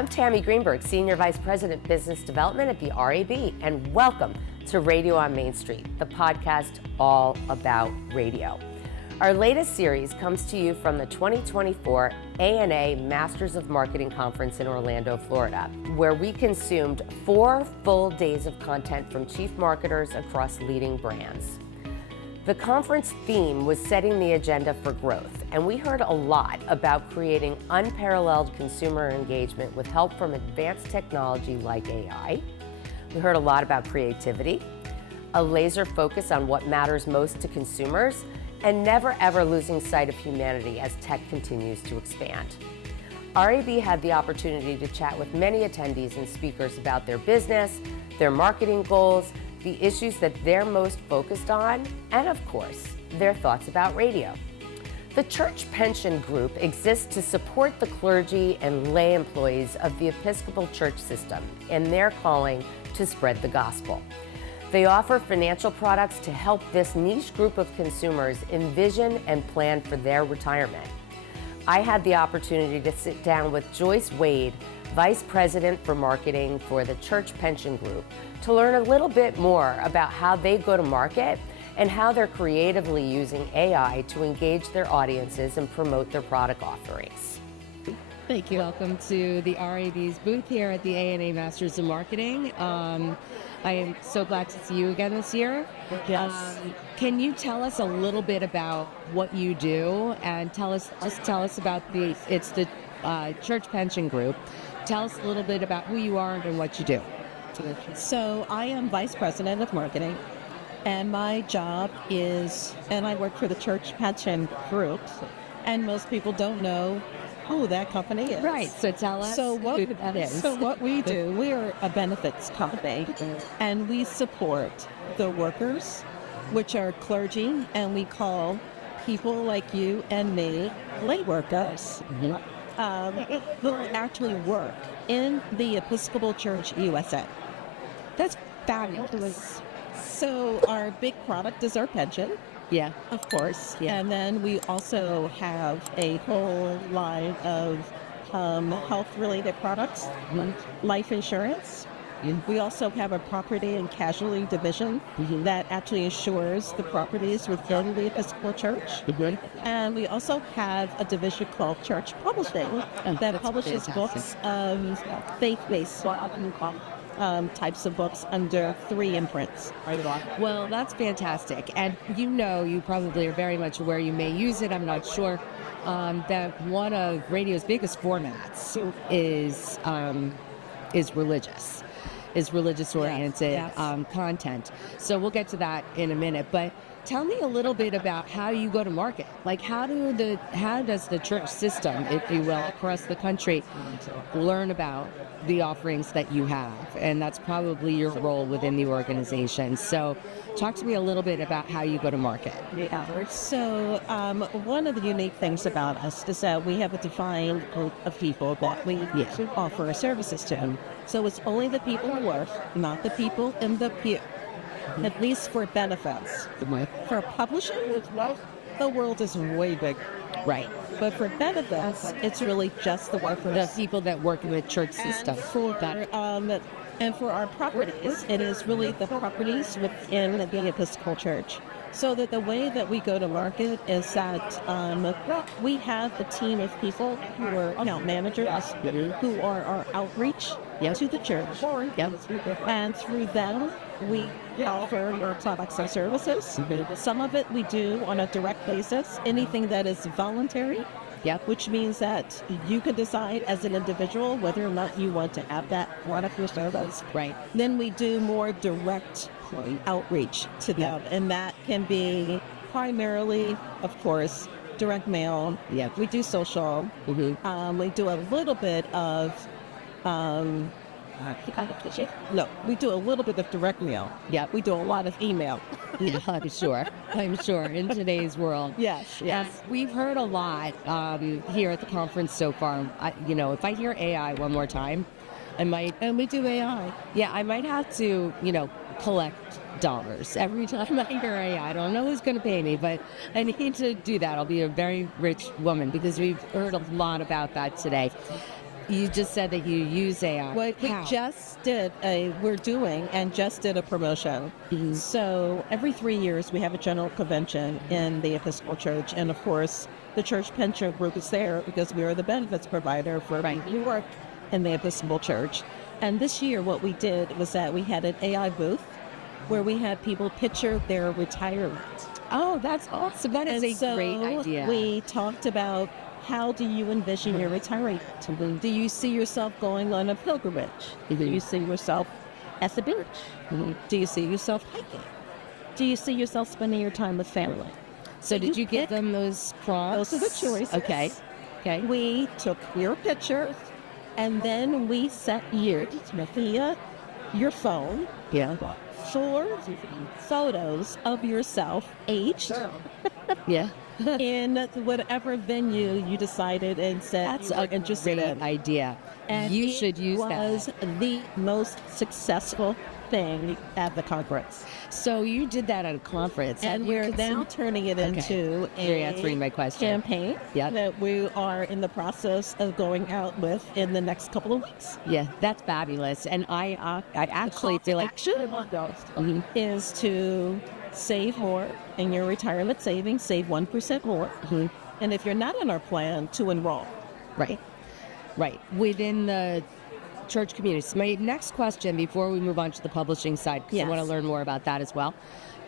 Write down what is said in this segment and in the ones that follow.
I'm Tammy Greenberg, Senior Vice President, Business Development at the RAB, and welcome to Radio on Main Street, the podcast all about radio. Our latest series comes to you from the 2024 ANA Masters of Marketing Conference in Orlando, Florida, where we consumed 4 full days of content from chief marketers across leading brands. The conference theme was setting the agenda for growth, and we heard a lot about creating unparalleled consumer engagement with help from advanced technology like AI. We heard a lot about creativity, a laser focus on what matters most to consumers, and never ever losing sight of humanity as tech continues to expand. RAB had the opportunity to chat with many attendees and speakers about their business, their marketing goals, the issues that they're most focused on, and of course, their thoughts about radio. The Church Pension Group exists to support the clergy and lay employees of the Episcopal Church system in their calling to spread the gospel. They offer financial products to help this niche group of consumers envision and plan for their retirement. I had the opportunity to sit down with Joyce Wade, Vice President for Marketing for the Church Pension Group, to learn a little bit more about how they go to market and how they're creatively using AI to engage their audiences and promote their product offerings. Thank you. Welcome to the RAB's booth here at the ANA Masters of Marketing. I am so glad to see you again this year. Yes. Can you tell us a little bit about what you do and tell us about the Church Pension Group. Tell us a little bit about who you are and what you do. So I am Vice President of Marketing, and my job is, and I work for the Church Pension Group, and most people don't know who that company is. Right, so tell us who that is. So what we do, we are a benefits company, and we support the workers, which are clergy, and we call people like you and me lay workers. Who actually work in the Episcopal Church USA. That's fabulous. So our big product is our pension. Yeah. Of course. Yeah. And then we also have a whole line of health-related products, life insurance. We also have a property and casualty division that actually insures the properties within the Episcopal Church. And we also have a division called Church Publishing that publishes books of faith-based types of books under 3 imprints. Well, that's fantastic. And you probably are very much aware, you may use it, I'm not sure, that one of radio's biggest formats is religious-oriented content. So we'll get to that in a minute. But tell me a little bit about how you go to market. Like, how does the church system, if you will, across the country learn about the offerings that you have? And that's probably your role within the organization. So talk to me a little bit about how you go to market. Yeah. So one of the unique things about us is that we have a defined group of people that we offer our services to. So it's only the people who work, not the people in the pew, at least for benefits. For publishing, the world is way bigger. Right. But for benefits, it's really just the workers. The people that work in the church system. And for our properties, it is really the properties within the Episcopal Church. So that the way that we go to market is that we have a team of people who are account managers, who are our outreach to the church. And through them, we offer our products and services. Some of it we do on a direct basis, anything that is voluntary. Which means that you can decide as an individual whether or not you want to have that product or service. Right. Then we do more direct outreach to them, and that can be primarily, of course, direct mail. We do social. We do a little bit of we do a little bit of direct mail. We do a lot of email. I'm sure, in today's world. Yes. We've heard a lot here at the conference so far. If I hear AI one more time, I might... And we do AI. Yeah, I might have to, collect dollars every time I hear AI. I don't know who's going to pay me, but I need to do that. I'll be a very rich woman because we've heard a lot about that today. You just said that you use AI. Well, we How? just did a promotion. Mhm. So every 3 years we have a general convention in the Episcopal Church, and of course the church pension group is there because we are the benefits provider for Right. people who work in the Episcopal Church. And this year what we did was that we had an AI booth where we had people picture their retirement. Oh, that's awesome. That is And a so great idea. we talked about how do you envision your retirement? Do you see yourself going on a pilgrimage? Do you see yourself at the beach? Do you see yourself hiking? Do you see yourself spending your time with family? So did you give pick- them those prompts? Those are the choices. Okay. Okay. We took your pictures and then we set you via your phone Yeah. 4 photos of yourself aged Yeah. in whatever venue you decided and said That's you were a interested great in. idea. And You it should use that. was the most successful thing at the conference. So you did that at a conference. And we're now turning it into You're answering my question. campaign Yep. that we are in the process of going out with in the next couple of weeks. Yeah, that's fabulous. And I actually feel like Mhm. Is to save more in your retirement savings, save 1% more. Mhm. And if you're not in our plan, to enroll. Right. Right. Within the church community. So my next question before we move on to the publishing side, because I want to Yes. learn more about that as well,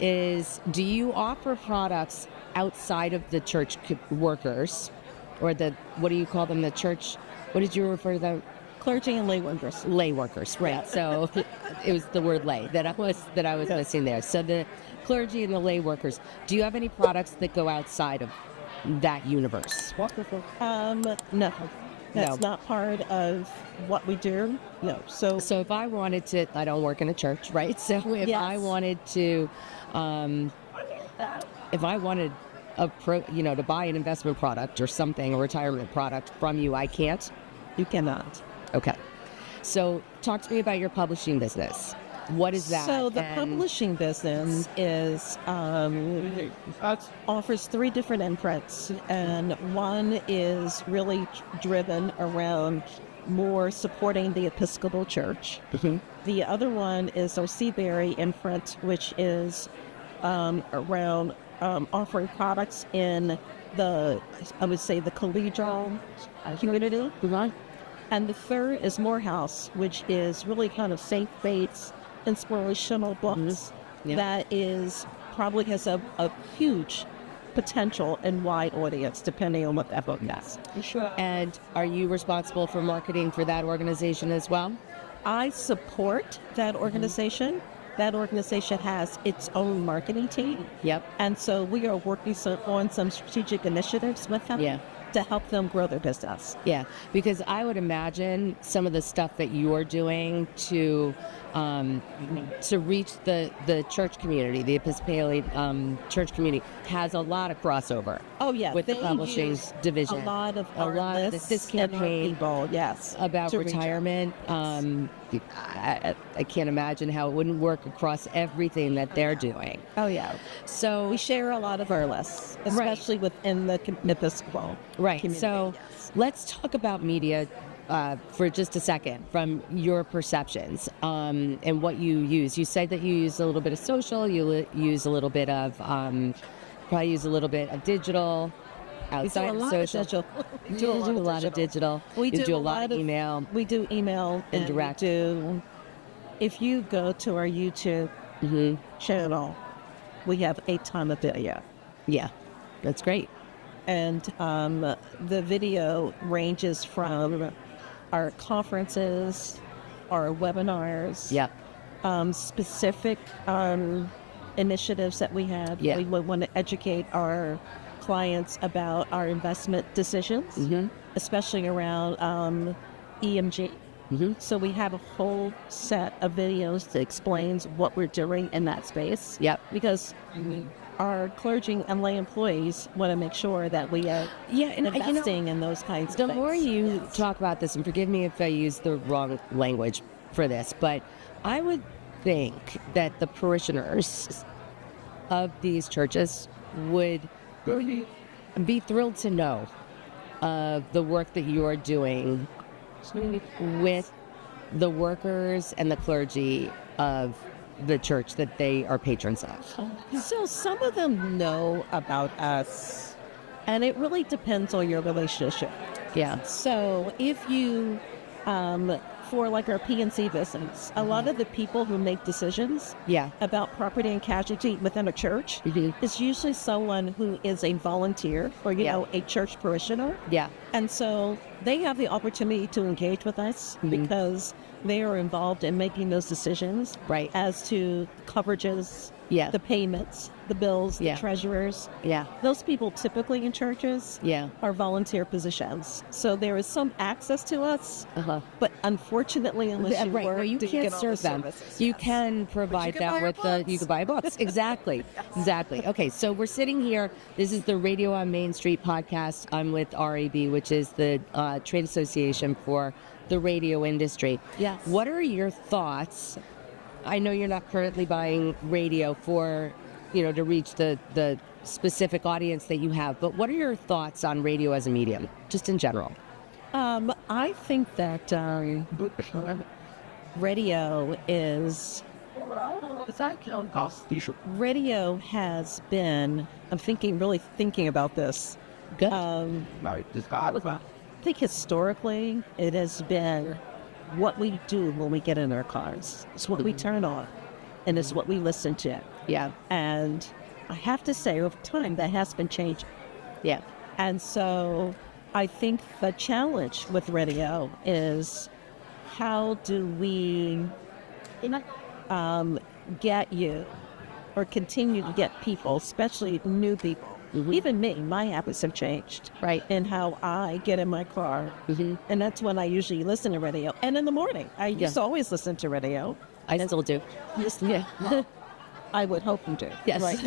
is do you offer products outside of the church workers or what do you call them? The church, what did you refer to them? Clergy and lay workers. Lay workers, right? So it was the word lay that I was missing there. So the clergy and the lay workers. Do you have any products that go outside of that universe? No. That's not part of what we do. No. So So if I wanted to, I don't work in a church, right? So if I Yes. wanted to, if I wanted to buy an investment product or something, a retirement product from you, I can't. you cannot. Okay. So talk to me about your publishing business. What is that? So the And- publishing business is offers 3 different imprints, and one is really driven around more supporting the Episcopal Church. The other one is our Seabury imprint, which is around offering products in the collegial community. And the third is Morehouse, which is really kind of faith-based, inspirational books Yeah. that is probably has a huge potential and wide audience, depending on what that book does. And are you responsible for marketing for that organization as well? I support that organization. That organization has its own marketing team. Yep. And so we are working on some strategic initiatives with them Yeah. to help them grow their business. Yeah, because I would imagine some of the stuff that you're doing to reach the church community, the Episcopalian church community, has a lot of crossover. Oh, yeah. With the they publishing use division. A lot of this and our campaign people, yes, about to reach out. retirement. I can't imagine how it wouldn't work across everything that they're doing. Oh, yeah. So We share a lot of our lists, especially within the Episcopal right. community. So let's talk about media for just a second from your perceptions and what you use. You said that you use a little bit of social, use a little bit of, probably use a little bit of digital. Outside a of lot social. of digital. You do a lot of digital. We You do a lot of email. We do email And and direct. We do. If you go to our YouTube Mm-hmm. channel, we have a ton of video. Yeah, that's great. And the video ranges from our conferences, our webinars, Yep. specific initiatives that we have. Yeah. We would want to educate our clients about our investment decisions, Mm-hmm. especially around EMG. Mm-hmm. So we have a whole set of videos that explains what we're doing in that space. Yep. Because our clergy and lay employees want to make sure that we are Yeah, and investing in those kinds the of things. more you talk about this, and forgive me if I use the wrong language for this, but I would think that the parishioners of these churches would be thrilled to know of the work that you are doing with the workers and the clergy of the church that they are patrons of? So some of them know about us, and it really depends on your relationship. Yeah. So if you, for like our P&C business, a lot of the people who make decisions Yeah. about property and casualty within a church is usually someone who is a volunteer or, you Yeah. know, a church parishioner. Yeah. And so they have the opportunity to engage with us because they are involved in making those decisions Right. as to coverages, Yeah. the payments, the bills, Yeah. the treasurers. Yeah. Those people typically in churches Yeah. are volunteer positions. So there is some access to us, Uh-huh. but unfortunately, unless you Right. work, No, you to can't get all the serve them. services. You Yes. can provide can buy that our with you can buy books. Exactly. Exactly. Okay, so we're sitting here. This is the Radio on Main Street podcast. I'm with RAB, which is the trade association for the radio industry. Yes. What are your thoughts? I know you're not currently buying radio for, to reach the specific audience that you have, but what are your thoughts on radio as a medium, just in general? I think that radio has been. Really thinking about this. Good. I think historically it has been what we do when we get in our cars. It's what we turn on, and it's what we listen to. Yeah. And I have to say, over time, that has been changing. Yeah. And so I think the challenge with radio is how do we get you or continue to get people, especially new people. Even me, my habits have changed. Right. In how I get in my car. And that's when I usually listen to radio. And in the morning, I used to always listen to radio. I still do. Yeah. I would hope you do. Yes. Right.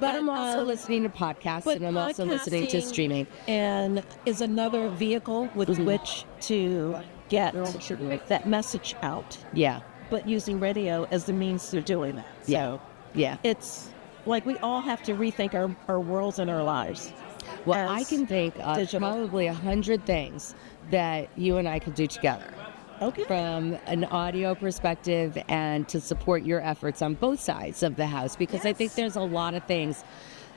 But I'm also listening to podcasts, but and I'm also listening to podcasting streaming. And is another vehicle with which to get that message out. Yeah. But using radio as the means to doing that. So Yeah. it's like we all have to rethink our worlds and our lives. Well, I can think of digital. probably 100 things that you and I could do together. Okay. From an audio perspective and to support your efforts on both sides of the house, because I think there's a lot of things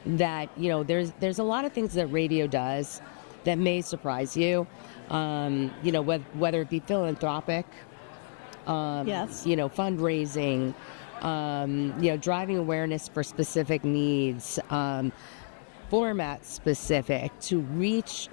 that, there's a lot of things that radio does that may surprise you, whether it be philanthropic, fundraising, driving awareness for specific needs, format specific to reach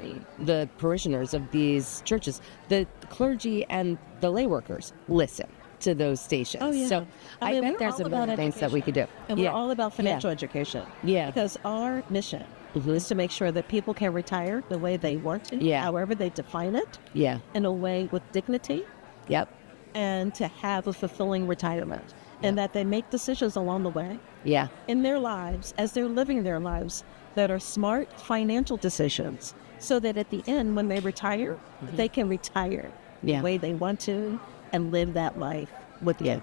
the parishioners of these churches. The clergy and the lay workers listen to those stations. Oh, yeah. So I bet we're there's all some about other things that we could do. And we're all about financial education. Yeah. Because our mission is to make sure that people can retire the way they want to, however they define it, Yeah. in a way with dignity, Yep. and to have a fulfilling retirement. And that they make decisions along the way Yeah. in their lives, as they're living their lives, that are smart financial decisions, so that at the end, when they retire, they can retire Yeah. the way they want to and live that life with you.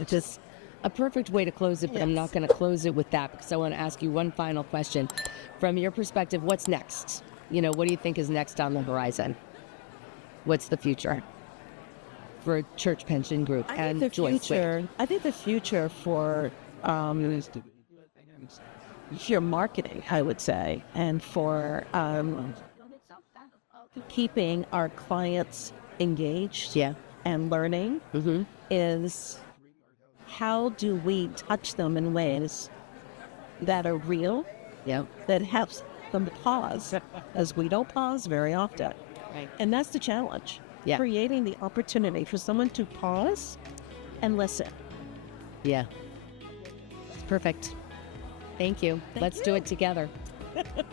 It's just a perfect way to close it, but I'm not going to close it with that because I want to ask you one final question. From your perspective, what's next? What do you think is next on the horizon? What's the future for Church Pension Group and Joyce Wade? I think the future for your marketing, I would say, and for keeping our clients engaged and learning is how do we touch them in ways that are real, that helps them pause, as we don't pause very often. Right. And that's the challenge, creating the opportunity for someone to pause and listen. Yeah. It's perfect. Thank you. Let's do it together.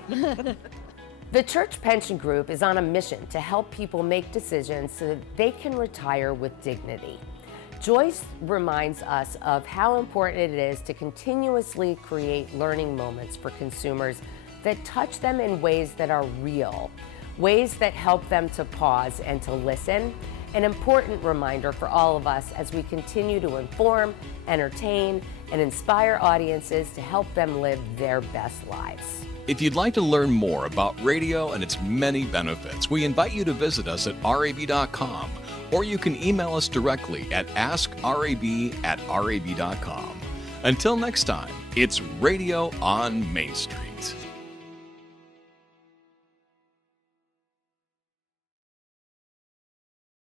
The Church Pension Group is on a mission to help people make decisions so that they can retire with dignity. Joyce reminds us of how important it is to continuously create learning moments for consumers that touch them in ways that are real, ways that help them to pause and to listen. An important reminder for all of us as we continue to inform, entertain, and inspire audiences to help them live their best lives. If you'd like to learn more about radio and its many benefits, we invite you to visit us at rab.com, or you can email us directly at askrab@rab.com. Until next time, it's Radio on Main Street.